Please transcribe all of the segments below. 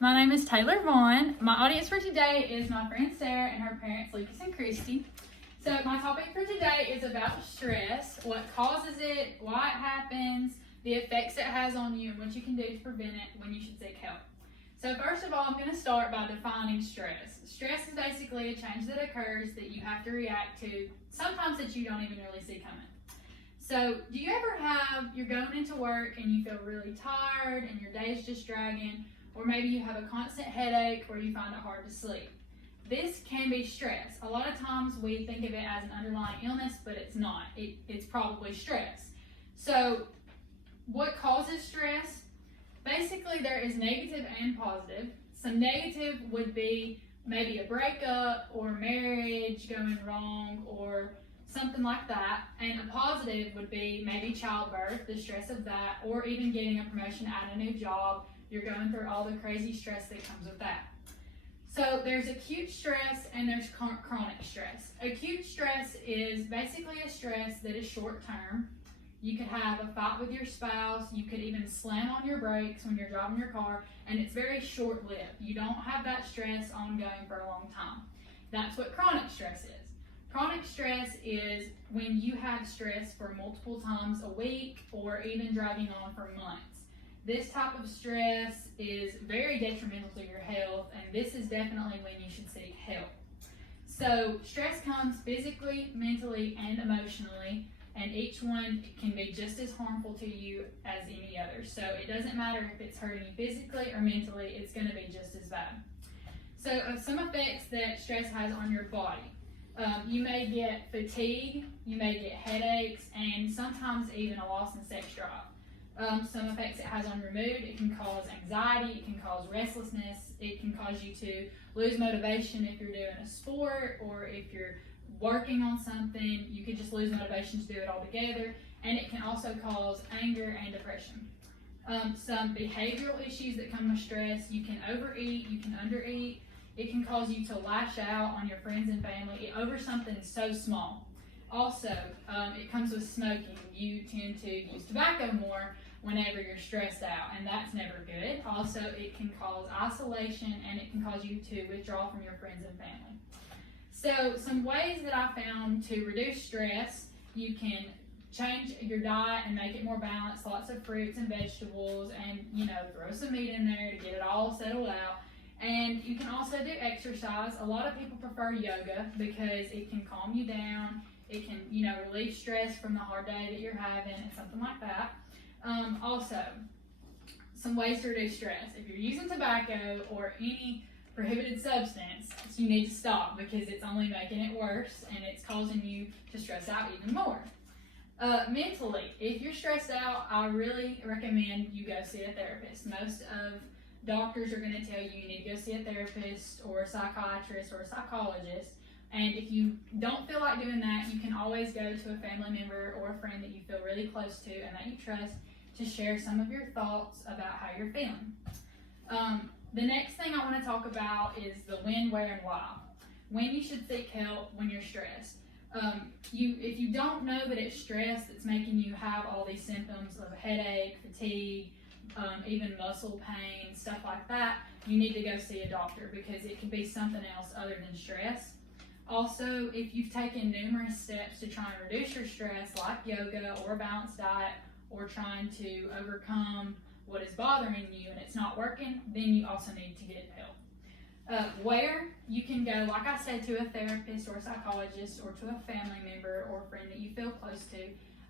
My name is Taylor Vaughn. My audience for today is my friend Sarah and her parents Lucas and Christy. So my topic for today is about stress, what causes it, why it happens, the effects it has on you, and what you can do to prevent it when you should seek help. So first of all, I'm going to start by defining stress. Stress is basically a change that occurs that you have to react to, sometimes that you don't even really see coming. So do you ever you're going into work and you feel really tired and your day's just dragging, or maybe you have a constant headache or you find it hard to sleep? This can be stress. A lot of times we think of it as an underlying illness, but it's not. It's probably stress. So what causes stress? Basically, there is negative and positive. Some negative would be maybe a breakup or marriage going wrong or something like that. And a positive would be maybe childbirth, the stress of that, or even getting a promotion at a new job. You're going through all the crazy stress that comes with that. So there's acute stress and there's chronic stress. Acute stress is basically a stress that is short term. You could have a fight with your spouse. You could even slam on your brakes when you're driving your car, and it's very short-lived. You don't have that stress ongoing for a long time. That's what chronic stress is. Chronic stress is when you have stress for multiple times a week or even dragging on for months. This type of stress is very detrimental to your health, and this is definitely when you should seek help. So stress comes physically, mentally, and emotionally, and each one can be just as harmful to you as any other. So it doesn't matter if it's hurting you physically or mentally, it's going to be just as bad. So some effects that stress has on your body. You may get fatigue, you may get headaches, and sometimes even a loss in sex drive. Some effects it has on your mood: it can cause anxiety, it can cause restlessness, it can cause you to lose motivation if you're doing a sport or if you're working on something. You could just lose motivation to do it altogether, and it can also cause anger and depression. Some behavioral issues that come with stress: you can overeat, you can undereat. It can cause you to lash out on your friends and family over something so small. Also, it comes with smoking. You tend to use tobacco more whenever you're stressed out, and that's never good. Also, it can cause isolation, and it can cause you to withdraw from your friends and family. So some ways that I found to reduce stress: you can change your diet and make it more balanced, lots of fruits and vegetables, and throw some meat in there to get it all settled out. And you can also do exercise. A lot of people prefer yoga because it can calm you down. It can, relieve stress from the hard day that you're having and something like that. Also, some ways to reduce stress: if you're using tobacco or any prohibited substance, you need to stop because it's only making it worse and it's causing you to stress out even more. Mentally, if you're stressed out, I really recommend you go see a therapist. Most of doctors are going to tell you need to go see a therapist or a psychiatrist or a psychologist. And if you don't feel like doing that, you can always go to a family member or a friend that you feel really close to and that you trust to share some of your thoughts about how you're feeling. The next thing I want to talk about is the when, where, and why. When you should seek help when you're stressed. If you don't know that it's stress that's making you have all these symptoms of headache, fatigue, even muscle pain, stuff like that, you need to go see a doctor because it could be something else other than stress. Also, if you've taken numerous steps to try and reduce your stress, like yoga or a balanced diet, or trying to overcome what is bothering you and it's not working, then you also need to get help. Where you can go, like I said, to a therapist or a psychologist or to a family member or a friend that you feel close to.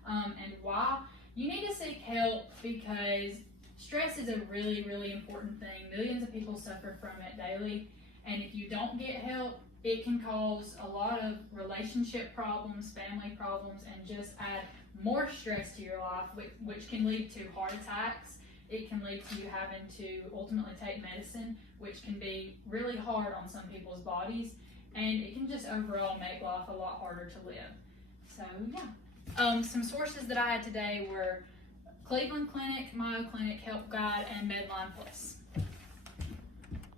And why? You need to seek help because stress is a really, really important thing. Millions of people suffer from it daily, and if you don't get help, it can cause a lot of relationship problems, family problems, and just add more stress to your life, which can lead to heart attacks. It can lead to you having to ultimately take medicine, which can be really hard on some people's bodies, and it can just overall make life a lot harder to live. So, yeah. Some sources that I had today were Cleveland Clinic, Mayo Clinic, Help Guide, and Medline Plus.